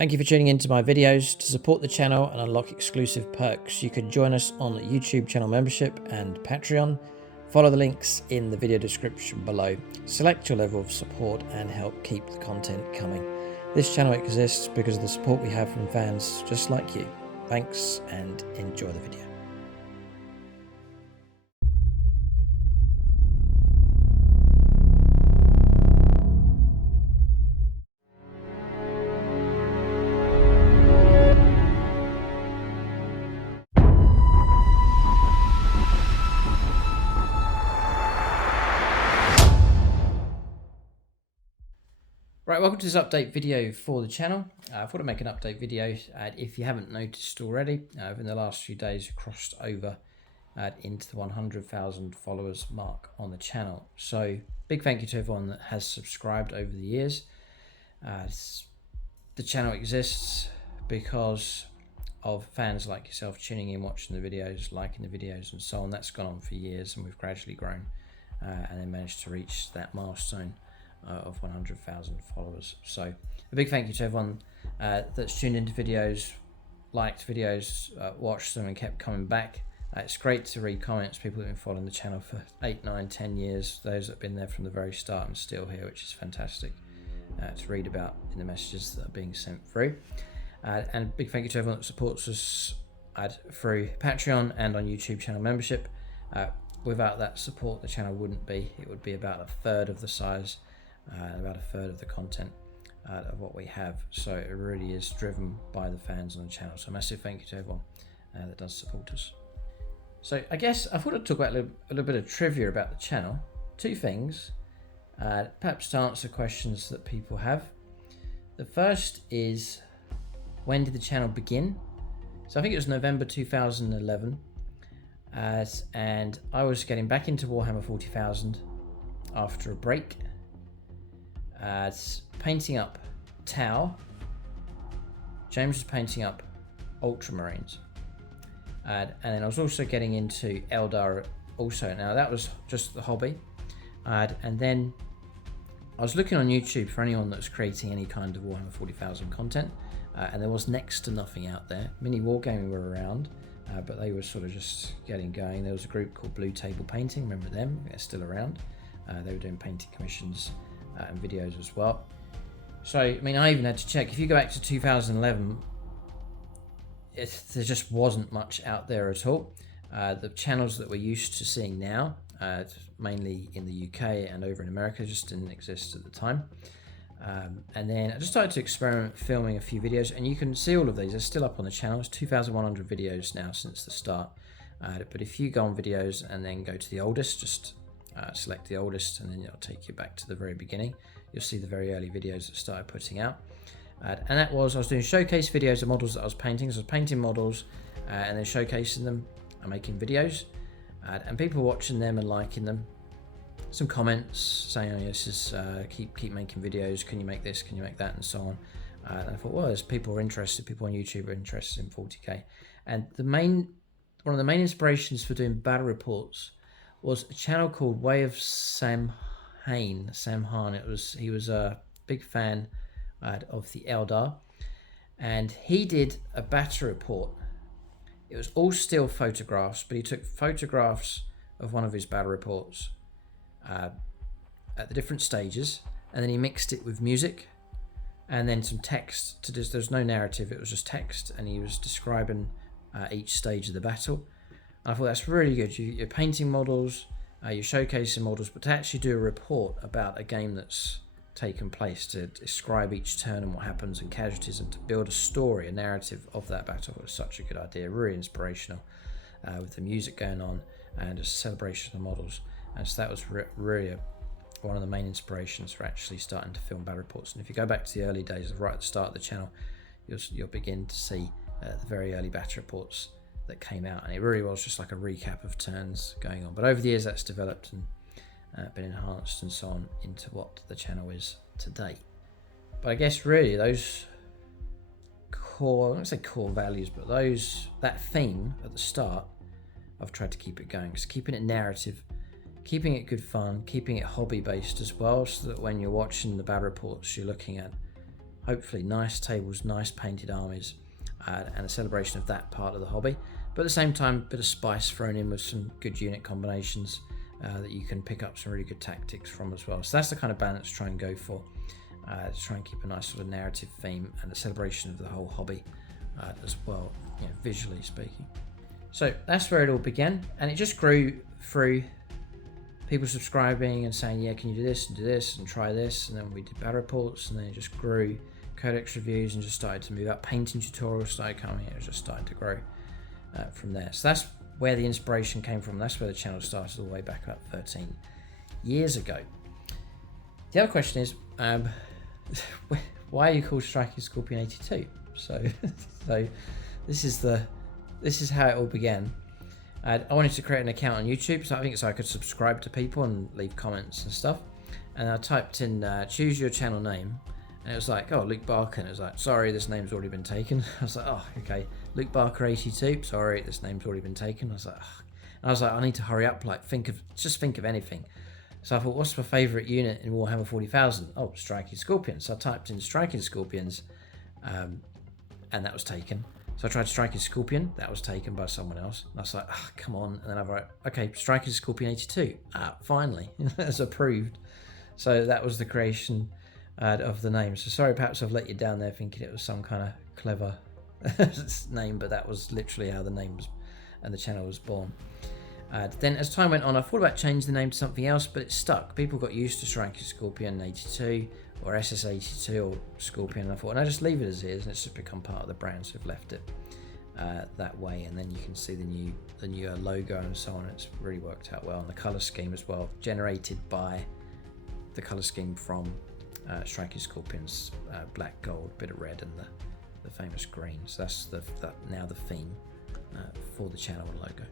Thank you for tuning into my videos. To support the channel and unlock exclusive perks, you can join us on YouTube channel membership and Patreon. Follow the links in the video description below. Select your level of support and help keep the content coming. This channel exists because of the support we have from fans just like you. Thanks and enjoy the video. Right, welcome to this update video for the channel. I thought I'd make an update video. If you haven't noticed already, in the last few days we crossed over into the 100,000 followers mark on the channel. So big thank you to everyone that has subscribed over the years. The channel exists because of fans like yourself tuning in, watching the videos, liking the videos and so on. That's gone on for years and we've gradually grown and then managed to reach that milestone of 100,000 followers. So a big thank you to everyone that's tuned into videos, liked videos, watched them and kept coming back. It's great to read comments, people who've been following the channel for 8, 9, 10 years, those that have been there from the very start and still here, which is fantastic to read about in the messages that are being sent through. And big thank you to everyone that supports us through Patreon and on YouTube channel membership. Without that support, the channel wouldn't be. It would be about a third of the size, about a third of the content of what we have. So it really is driven by the fans on the channel. So massive thank you to everyone that does support us. So I guess I thought I'd talk about a little bit of trivia about the channel. Two things, perhaps to answer questions that people have. The first is, when did the channel begin? So I think it was November 2011. And I was getting back into Warhammer 40,000 after a break. Painting up Tau. James was painting up Ultramarines. And then I was also getting into Eldar also. Now that was just the hobby. And then I was looking on YouTube for anyone that was creating any kind of Warhammer 40,000 content. And there was next to nothing out there. Mini Wargaming were around, but they were sort of just getting going. There was a group called Blue Table Painting, remember them? They're still around. They were doing painting commissions and videos as well. So I mean, I even had to check, if you go back to 2011, there just wasn't much out there at all. The channels that we're used to seeing now, mainly in the UK and over in America, just didn't exist at the time. And then I just started to experiment filming a few videos, and you can see all of these, they're still up on the channel. It's 2,100 videos now since the start. But if you go on videos and then go to the oldest, just select the oldest, and then it'll take you back to the very beginning. You'll see the very early videos that started putting out. And that was, I was doing showcase videos of models that I was painting. So I was painting models and then showcasing them and making videos. And people watching them and liking them. Some comments saying, oh yes, this is, keep making videos, can you make this, can you make that, and so on. And I thought, well, there's people are interested, people on YouTube are interested in 40k. And one of the main inspirations for doing battle reports was a channel called Way of Sam Hahn. He was a big fan of the Eldar, and he did a battle report. It was all still photographs, but he took photographs of one of his battle reports at the different stages, and then he mixed it with music and then some text to just, there's no narrative, it was just text, and he was describing each stage of the battle. I thought that's really good. You're painting models, you're showcasing models, but to actually do a report about a game that's taken place, to describe each turn and what happens and casualties, and to build a story, a narrative of that battle, was such a good idea, really inspirational, with the music going on and a celebration of models. And so that was really one of the main inspirations for actually starting to film battle reports. And if you go back to the early days, right at the start of the channel, you'll begin to see the very early battle reports that came out, and it really was just like a recap of turns going on. But over the years, that's developed and been enhanced and so on into what the channel is today. But I guess really those core, I won't say core values, but that theme at the start, I've tried to keep it going. So keeping it narrative, keeping it good fun, keeping it hobby based as well, so that when you're watching the battle reports, you're looking at hopefully nice tables, nice painted armies, and a celebration of that part of the hobby. But at the same time, a bit of spice thrown in with some good unit combinations that you can pick up some really good tactics from as well. So that's the kind of balance to try and go for, to try and keep a nice sort of narrative theme and a celebration of the whole hobby as well, visually speaking. So that's where it all began, and it just grew through people subscribing and saying, yeah, can you do this and try this, and then we did battle reports, and then it just grew. Codex reviews and just started to move up. Painting tutorials started coming. It was just starting to grow from there. So that's where the inspiration came from. That's where the channel started all the way back about 13 years ago. The other question is, why are you called Striking Scorpion 82? So this is how it all began. I wanted to create an account on YouTube, so I could subscribe to people and leave comments and stuff. And I typed in choose your channel name, and it was like, oh, Luke Barker, and it was like, sorry, this name's already been taken. I was like, oh, okay, Luke Barker 82, sorry, this name's already been taken. I was like, oh. And I was like, I need to hurry up, like think of anything. So I thought, what's my favourite unit in Warhammer 40,000? Oh, Striking Scorpions. So I typed in Striking Scorpions, and that was taken. So I tried Striking Scorpion, that was taken by someone else. And I was like, oh, come on. And then I wrote, okay, Striking Scorpion 82. Finally, it's approved. So that was the creation of the name. So sorry, perhaps I've let you down there thinking it was some kind of clever name, but that was literally how the name was and the channel was born. Then as time went on, I thought about changing the name to something else, but it stuck. People got used to Striking Scorpion 82 or SS82 or Scorpion, and I thought, no, just leave it as it is, and it's just become part of the brand, so I've left it that way. And then you can see the new logo and so on. It's really worked out well, and the color scheme as well, generated by the color scheme from Striking Scorpions, black, gold, bit of red, and the famous green. So that's now the theme for the channel and logo.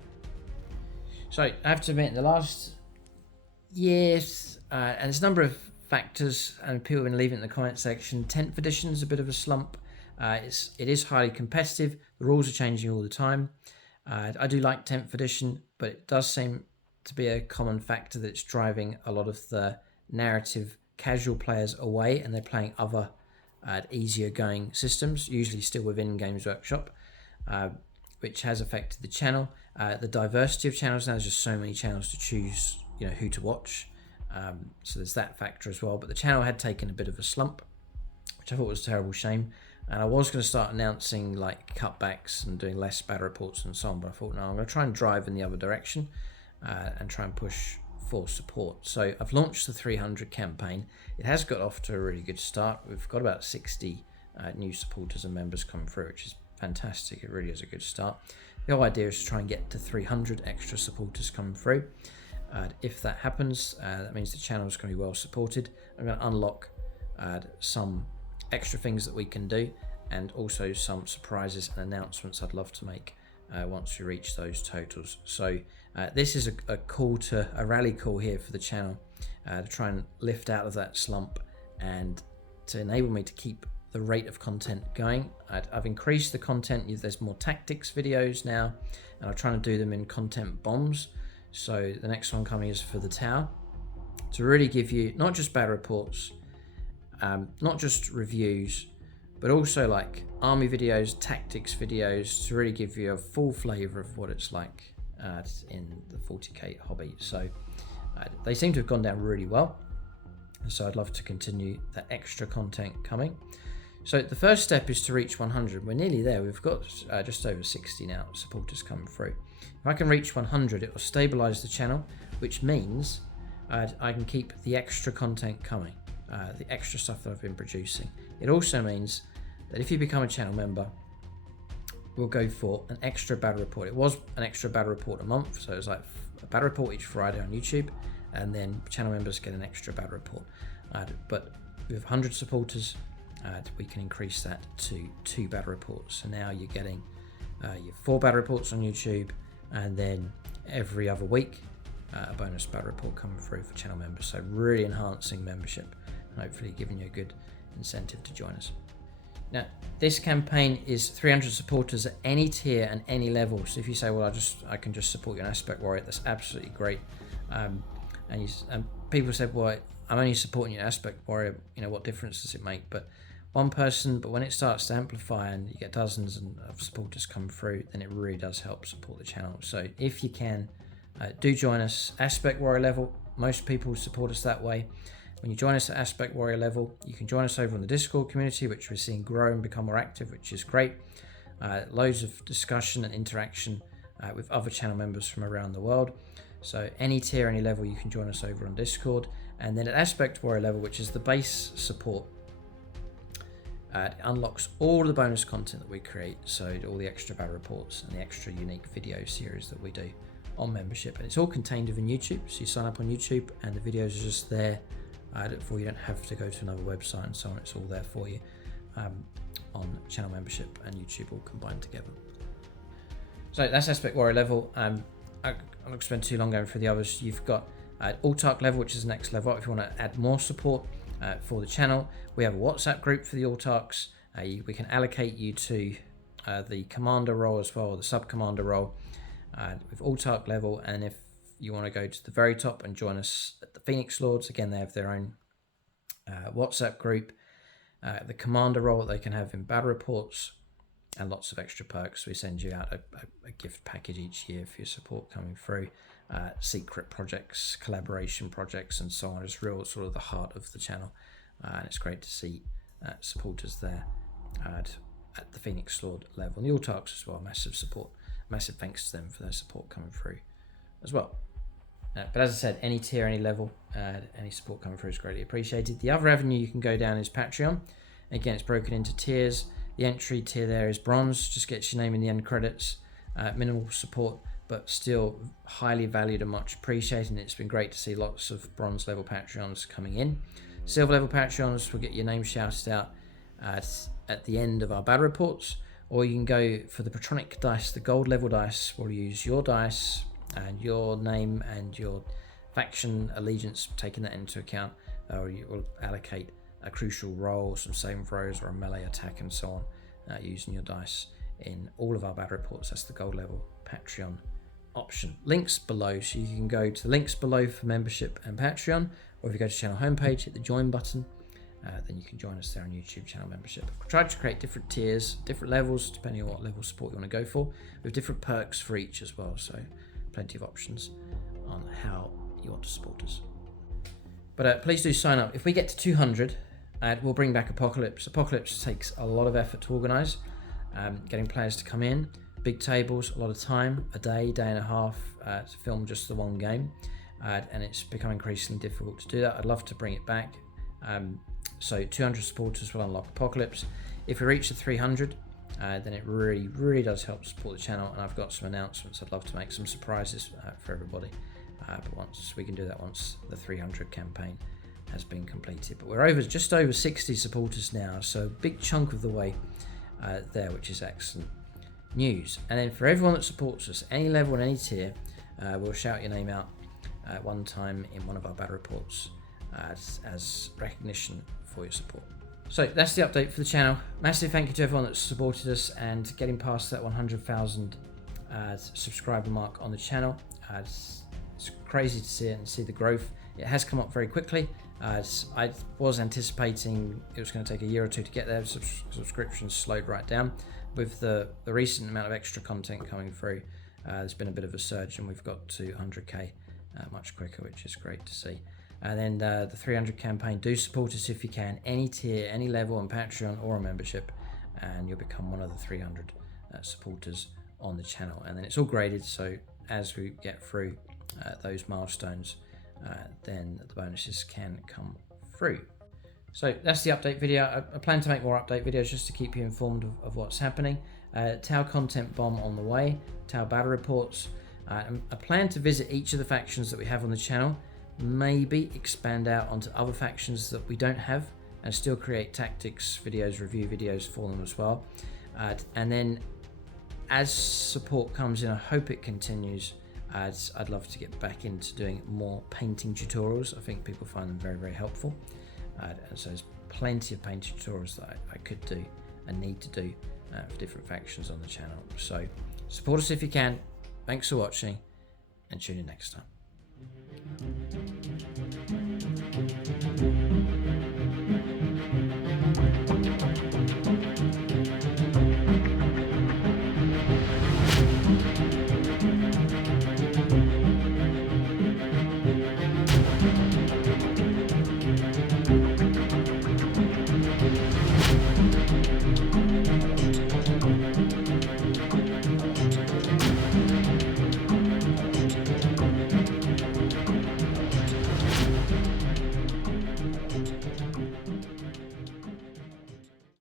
So I have to admit, in the last years, and there's a number of factors, and people have been leaving it in the comment section. 10th edition is a bit of a slump. It is highly competitive. The rules are changing all the time. I do like 10th edition, but it does seem to be a common factor that it's driving a lot of the narrative casual players away, and they're playing other easier going systems, usually still within Games Workshop, which has affected the channel. The diversity of channels now, there's just so many channels to choose, who to watch. So there's that factor as well. But the channel had taken a bit of a slump, which I thought was a terrible shame. And I was going to start announcing like cutbacks and doing less battle reports and so on, but I thought, no, I'm going to try and drive in the other direction and try and push for support. So I've launched the 300 campaign. It has got off to a really good start. We've got about 60 new supporters and members coming through, which is fantastic. It really is a good start. The whole idea is to try and get to 300 extra supporters coming through. If that happens, that means the channel is going to be well supported. I'm going to unlock some extra things that we can do, and also some surprises and announcements I'd love to make once we reach those totals. So this is a rally call here for the channel to try and lift out of that slump and to enable me to keep the rate of content going. I've increased the content. There's more tactics videos now, and I'm trying to do them in content bombs. So the next one coming is for the tower, to really give you not just battle reports, not just reviews, but also like army videos, tactics videos, to really give you a full flavour of what it's like in the 40k hobby. So they seem to have gone down really well, so I'd love to continue that extra content coming. So the first step is to reach 100. We're nearly there. We've got just over 60 now supporters coming through. If I can reach 100, it will stabilize the channel, which means I can keep the extra content coming, the extra stuff that I've been producing. It also means that if you become a channel member, we'll go for an extra battle report. It was an extra battle report a month, so it was like a battle report each Friday on YouTube, and then channel members get an extra battle report. But with 100 supporters, we can increase that to 2 battle reports. So now you're getting your 4 battle reports on YouTube, and then every other week a bonus battle report coming through for channel members. So really enhancing membership and hopefully giving you a good incentive to join us. Now this campaign is 300 supporters at any tier and any level. So if you say, well, I can just support you on Aspect Warrior, that's absolutely great. And people said, well, I'm only supporting you on Aspect Warrior, what difference does it make? But one person, but when it starts to amplify and you get dozens of supporters come through, then it really does help support the channel. So if you can, do join us. Aspect Warrior level, most people support us that way. When you join us at Aspect Warrior level, you can join us over on the Discord community, which we're seeing grow and become more active, which is great. Loads of discussion and interaction with other channel members from around the world. So any tier, any level, you can join us over on Discord. And then at Aspect Warrior level, which is the base support, it unlocks all the bonus content that we create. So all the extra battle reports and the extra unique video series that we do on membership. And it's all contained within YouTube. So you sign up on YouTube and the videos are just there for you. Don't have to go to another website and so on. It's all there for you on channel membership and YouTube all combined together. So that's Aspect Warrior level. I'm not going to spend too long going through the others. You've got Autarch level, which is the next level up if you want to add more support for the channel. We have a WhatsApp group for the Autarchs. We can allocate you to the commander role as well, or the sub-commander role with Autarch level. And if you want to go to the very top and join us at the Phoenix Lords, again, they have their own WhatsApp group. The commander role that they can have in battle reports, and lots of extra perks. We send you out a gift package each year for your support coming through. Secret projects, collaboration projects, and so on. It's real sort of the heart of the channel, and it's great to see supporters there at the Phoenix Lord level. And the Autarchs as well, massive support, massive thanks to them for their support coming through as well. But as I said, any tier, any level, any support coming through is greatly appreciated. The other avenue you can go down is Patreon. Again, it's broken into tiers. The entry tier there is bronze, just gets your name in the end credits. Minimal support, but still highly valued and much appreciated. And it's been great to see lots of bronze level Patreons coming in. Silver level Patreons will get your name shouted out at the end of our battle reports, or you can go for the Patronic dice, the gold level dice. We'll use your dice and your name and your faction allegiance, taking that into account, or you will allocate a crucial role, some saving throws or a melee attack and so on, using your dice in all of our battle reports. That's the gold level Patreon option. Links below, so you can go to the links below for membership and Patreon, or if you go to channel homepage, hit the join button, then you can join us there on YouTube channel membership. I've tried to create different tiers, different levels, depending on what level support you want to go for, with different perks for each as well, so plenty of options on how you want to support us. But please do sign up. If we get to 200, we'll bring back Apocalypse. Apocalypse takes a lot of effort to organise, getting players to come in, big tables, a lot of time, a day, day and a half to film just the one game, and it's become increasingly difficult to do that. I'd love to bring it back. So 200 supporters will unlock Apocalypse. If we reach the 300, then it really does help support the channel, and I've got some announcements. I'd love to make some surprises for everybody, but once we can do that, once the 300 campaign has been completed. But we're just over 60 supporters now, so a big chunk of the way there, which is excellent news. And then for everyone that supports us, any level and any tier, we'll shout your name out one time in one of our battle reports as recognition for your support. So that's the update for the channel. Massive thank you to everyone that's supported us and getting past that 100,000 subscriber mark on the channel. It's crazy to see it and see the growth. It has come up very quickly. I was anticipating it was going to take a year or two to get there. Subscriptions slowed right down. With the recent amount of extra content coming through, there's been a bit of a surge, and we've got to 100k much quicker, which is great to see. And then the 300 campaign, do support us if you can, any tier, any level on Patreon or a membership, and you'll become one of the 300 supporters on the channel. And then it's all graded, so as we get through those milestones, then the bonuses can come through. So that's the update video. I plan to make more update videos just to keep you informed of what's happening. Tau content bomb on the way, Tau battle reports. I plan to visit each of the factions that we have on the channel, maybe expand out onto other factions that we don't have, and still create tactics videos, review videos for them as well. And then as support comes in, I hope it continues. I'd love to get back into doing more painting tutorials. I think people find them very helpful. And so there's plenty of painting tutorials that I could do and need to do for different factions on the channel. So support us if you can. Thanks for watching, and tune in next time.